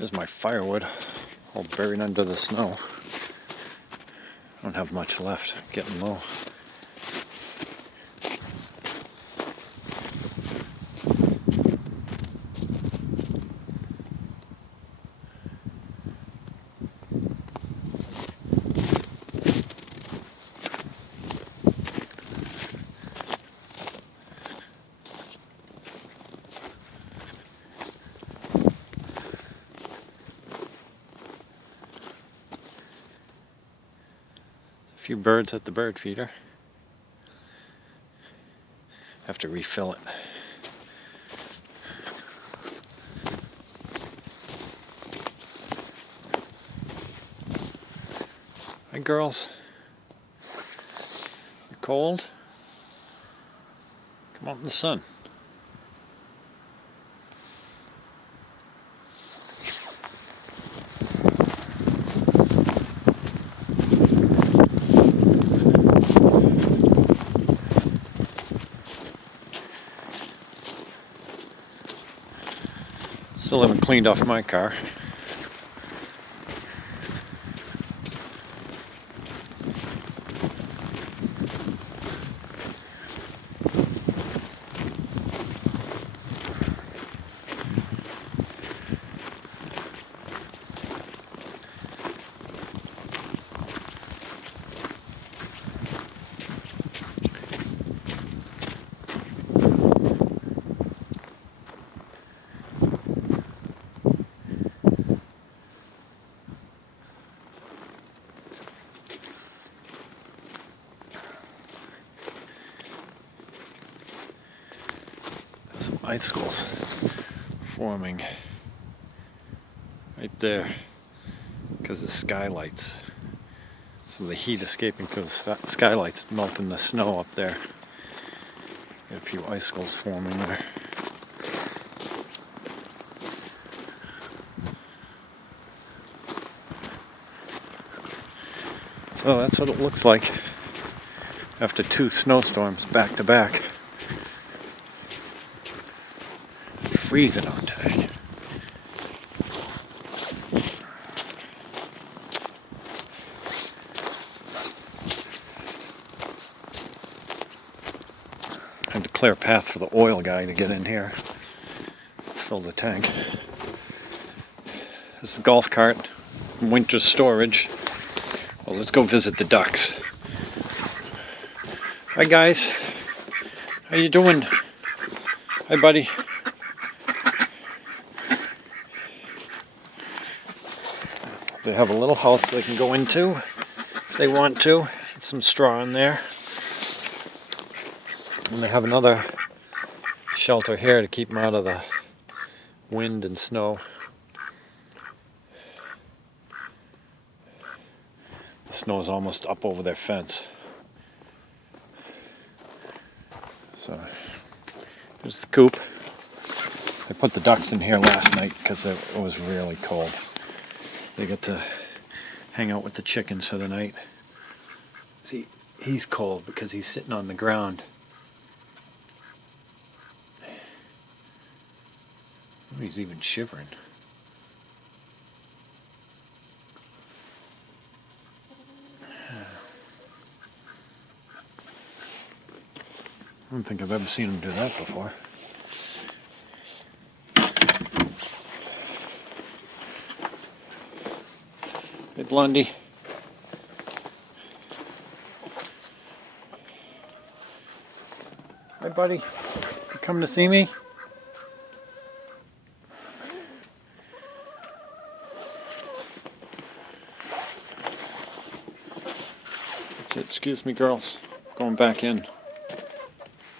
Here's my firewood, all buried under the snow. I don't have much left, getting low. A few birds at the bird feeder. Have to refill it. Hi girls. You cold? Come out in the sun. Still haven't cleaned off my car. Some icicles forming right there because the skylights. Some of the heat escaping through the skylights melting the snow up there. Got a few icicles forming there. So that's what it looks like after 2 snowstorms back to back. Freezing out today. I had to clear a path for the oil guy to get in here, fill the tank. This is the golf cart, winter storage. Well, let's go visit the ducks. Hi guys, how you doing? Hi buddy. They have a little house they can go into if they want to. Some straw in there. And they have another shelter here to keep them out of the wind and snow. The snow is almost up over their fence. So here's the coop. I put the ducks in here last night because it was really cold. They get to hang out with the chickens for the night. See, he's cold because he's sitting on the ground. Oh, he's even shivering. I don't think I've ever seen him do that before. Hey, Blondie. Hi, buddy. You coming to see me? Excuse me, girls. Going back in.